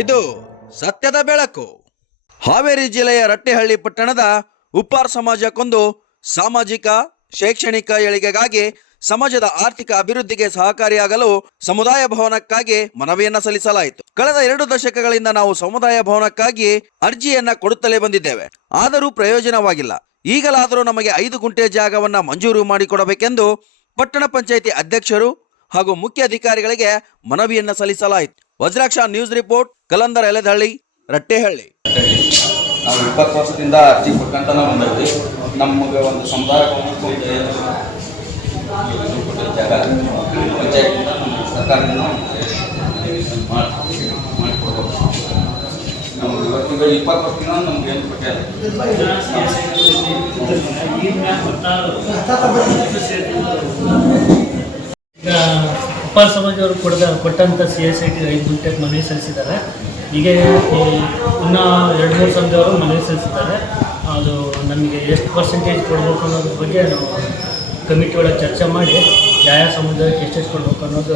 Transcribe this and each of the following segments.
ಇದು ಸತ್ಯದ ಬೆಳಕು. ಹಾವೇರಿ ಜಿಲ್ಲೆಯ ರಟ್ಟೆಹಳ್ಳಿ ಪಟ್ಟಣದ ಉಪ್ಪಾರ್ ಸಮಾಜಕ್ಕೊಂದು ಸಾಮಾಜಿಕ ಶೈಕ್ಷಣಿಕ ಏಳಿಗೆಗಾಗಿ ಸಮಾಜದ ಆರ್ಥಿಕ ಅಭಿವೃದ್ಧಿಗೆ ಸಹಕಾರಿಯಾಗಲು ಸಮುದಾಯ ಭವನಕ್ಕಾಗಿ ಮನವಿಯನ್ನ ಸಲ್ಲಿಸಲಾಯಿತು. ಕಳೆದ 2 ದಶಕಗಳಿಂದ ನಾವು ಸಮುದಾಯ ಭವನಕ್ಕಾಗಿ ಅರ್ಜಿಯನ್ನ ಕೊಡುತ್ತಲೇ ಬಂದಿದ್ದೇವೆ. ಆದರೂ ಪ್ರಯೋಜನವಾಗಿಲ್ಲ. ಈಗಲಾದರೂ ನಮಗೆ 5 ಗುಂಟೆ ಜಾಗವನ್ನ ಮಂಜೂರು ಮಾಡಿಕೊಡಬೇಕೆಂದು ಪಟ್ಟಣ ಪಂಚಾಯಿತಿ ಅಧ್ಯಕ್ಷರು ಹಾಗೂ ಮುಖ್ಯ ಅಧಿಕಾರಿಗಳಿಗೆ ಮನವಿಯನ್ನ ಸಲ್ಲಿಸಲಾಯಿತು. Vajraksha news report, Kalandar ಎಲೆದಹಳ್ಳಿ, Rattehalli. ನಾವು 20 ವರ್ಷದಿಂದ ಅರ್ಜಿ ಕೊಟ್ಟಂತ ನಾವು ಬಂದಿದ್ವಿ. ನಮಗೆ ಒಂದು ಸಮುದಾಯ ಜಾಗ ಪಂಚಾಯತಿಂದ ನಮ್ಮ ಸರ್ಕಾರದಿಂದ ಮಾಡಿಕೊಡ್ಬೋದು. ನಮ್ಗೆ ಇವತ್ತಿಗೆ 20 ವರ್ಷದಿಂದ ನಮ್ಗೆ ಏನು ಕೊಟ್ಟಿಲ್ಲ. ಈಗ ಉಪ್ಪಾರ್ ಸಮಾಜವರು ಕೊಟ್ಟಂಥ CSIT 5 ಗುಂಟೆ ಮನವಿ ಸಲ್ಲಿಸಿದ್ದಾರೆ. ಈಗ ಇನ್ನೂ 2-3 ಸಮಾಜದವರು ಮನವಿ ಸಲ್ಲಿಸಿದ್ದಾರೆ. ಅದು ನಮಗೆ ಎಷ್ಟು ಪರ್ಸೆಂಟೇಜ್ ಕೊಡಬೇಕು ಅನ್ನೋದ್ರ ಬಗ್ಗೆ ನಾವು ಕಮಿಟಿ ಒಳಗೆ ಚರ್ಚೆ ಮಾಡಿ ಯಾವ ಸಮುದಾಯಕ್ಕೆ ಎಷ್ಟೆಷ್ಟು ಕೊಡಬೇಕು ಅನ್ನೋದು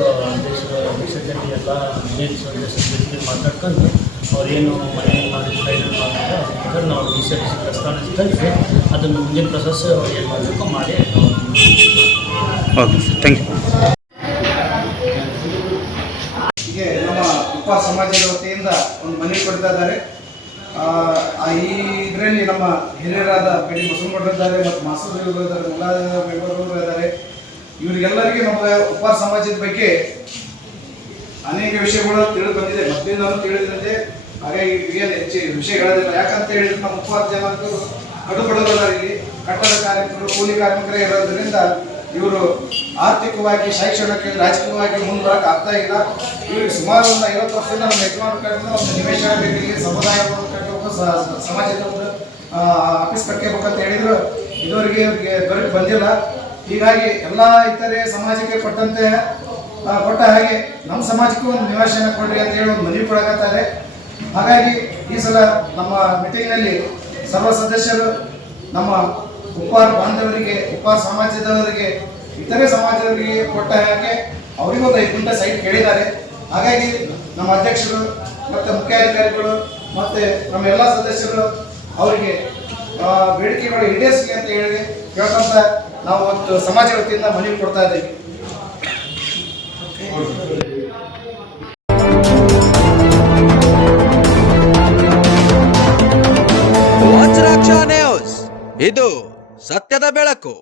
ದೇಶದಲ್ಲಿ ಎಲ್ಲ ಮೇಲ್ ಸದಸ್ಯರು ಮಾತಾಡ್ಕೊಂಡು ಅವ್ರೇನು ಮನೆ ಮಾಡಿ ಫೈನಲ್ ಮಾಡ್ತಾರೆ ಅದಕ್ಕೆ ನಾವು DCC ಪ್ರಸ್ತಾವನೆ ಕಳಿಸಿ ಅದನ್ನು ಮುಂದಿನ ಪ್ರೊಸೆಸ್ ಏನು ಮಾಡಬೇಕು ಮಾಡಿ. Okay sir, thank you. ಹೀಗೆ ನಮ್ಮ ಉಪ್ಪಾರ್ ಸಮಾಜದ ವತಿಯಿಂದ ಒಂದು ಮನವಿ ಕೊಡ್ತಾ ಇದ್ದಾರೆ. ಈ ಇದರಲ್ಲಿ ನಮ್ಮ ಹಿರಿಯರಾದ ಪಿ ಡಿ ಬಸವನಗೌಡರು ಇದ್ದಾರೆ ಮತ್ತು ಮಾಸೂರು ಇದ್ದಾರೆ, ಮುಲ್ಲಾ ಮೆಂಬರ್ಗಳು ಇದ್ದಾರೆ. ಇವರಿಗೆಲ್ಲರಿಗೆ ನಮ್ಮ ಉಪ್ಪಾರ್ ಸಮಾಜದ ಬಗ್ಗೆ ಅನೇಕ ವಿಷಯಗಳು ತಿಳಿದು ಬಂದಿದೆ. ಮೊದಲಿಂದಲೂ ತಿಳಿದಿದೆ. ಹಾಗಾಗಿ ಏನು ಹೆಚ್ಚು ವಿಷಯ ಹೇಳೋದಿಲ್ಲ. ಯಾಕಂತ ಹೇಳಿದ್ರೆ ನಮ್ಮ ಉಪ್ಪಾರ್ ಜನಾಂಗರು ಕಡುಬಡವರ ಇಲ್ಲಿ ಕಟ್ಟಡ ಕಾರ್ಮಿಕರು, ಕೂಲಿ ಕಾರ್ಮಿಕರೇ ಇರೋದ್ರಿಂದ ಇವರು ಆರ್ಥಿಕವಾಗಿ, ಶೈಕ್ಷಣಿಕ, ರಾಜಕೀಯವಾಗಿ ಮುಂದೆ ಬರೋಕೆ ಆಗ್ತಾ ಇಲ್ಲ. ಇವ್ರಿಗೆ ಸುಮಾರು ಒಂದು 50 ವರ್ಷದಿಂದ ನಮ್ಮ ಯಜಮಾನ ಕಡೆಯಿಂದ ಒಂದು ನಿವೇಶನ ಬೇಕಿಗೆ ಸಮುದಾಯ ಕಟ್ಟಬೇಕು, ಸಮಾಜದ ಒಂದು ಆಫೀಸ್ ಕಟ್ಟಬೇಕಂತ ಹೇಳಿದ್ರು. ಇದುವರೆಗೆ ಇವ್ರಿಗೆ ದೊರಕಿ ಬಂದಿಲ್ಲ. ಹೀಗಾಗಿ ಎಲ್ಲ ಇತರೆ ಸಮಾಜಕ್ಕೆ ಕೊಟ್ಟ ಹಾಗೆ ನಮ್ಮ ಸಮಾಜಕ್ಕೂ ಒಂದು ನಿವೇಶನ ಕೊಡ್ರಿ ಅಂತ ಹೇಳಿ ಒಂದು ಮನವಿ ಕೊಡಕತ್ತಾರೆ. ಹಾಗಾಗಿ ಈ ಸಲ ನಮ್ಮ ಮೀಟಿಂಗ್ನಲ್ಲಿ ಸರ್ವ ಸದಸ್ಯರು ನಮ್ಮ ಉಪ್ಪಾರ್ ಬಾಂಧವರಿಗೆ, ಉಪ್ಪಾರ್ ಸಮಾಜದವರಿಗೆ, ಇತರೆ ಸಮಾಜದವರಿಗೆ ಕೊಟ್ಟ ಹಾಗೆ ಅವರಿಗೊಂದು 5 ಗುಂಟೆ ಸೈಟ್ ಕೇಳಿದ್ದಾರೆ. ಹಾಗಾಗಿ ನಮ್ಮ ಅಧ್ಯಕ್ಷರು ಮತ್ತು ಮುಖ್ಯಾಧಿಕಾರಿಗಳು ಮತ್ತು ನಮ್ಮ ಎಲ್ಲ ಸದಸ್ಯರು ಅವರಿಗೆ ಬೇಡಿಕೆಗಳು ಈಡೇರಿಸಲಿ ಅಂತ ಹೇಳಿ ಕೇಳ್ಕೊಂತ ನಾವು ಒಂದು ಸಮಾಜ ವತಿಯಿಂದ ಮನವಿ ಕೊಡ್ತಾ ಇದ್ದೀವಿ. ವಜ್ರಾಕ್ಷ ನ್ಯೂಸ್, ಇದು ಸತ್ಯದ ಬೆಳಕು.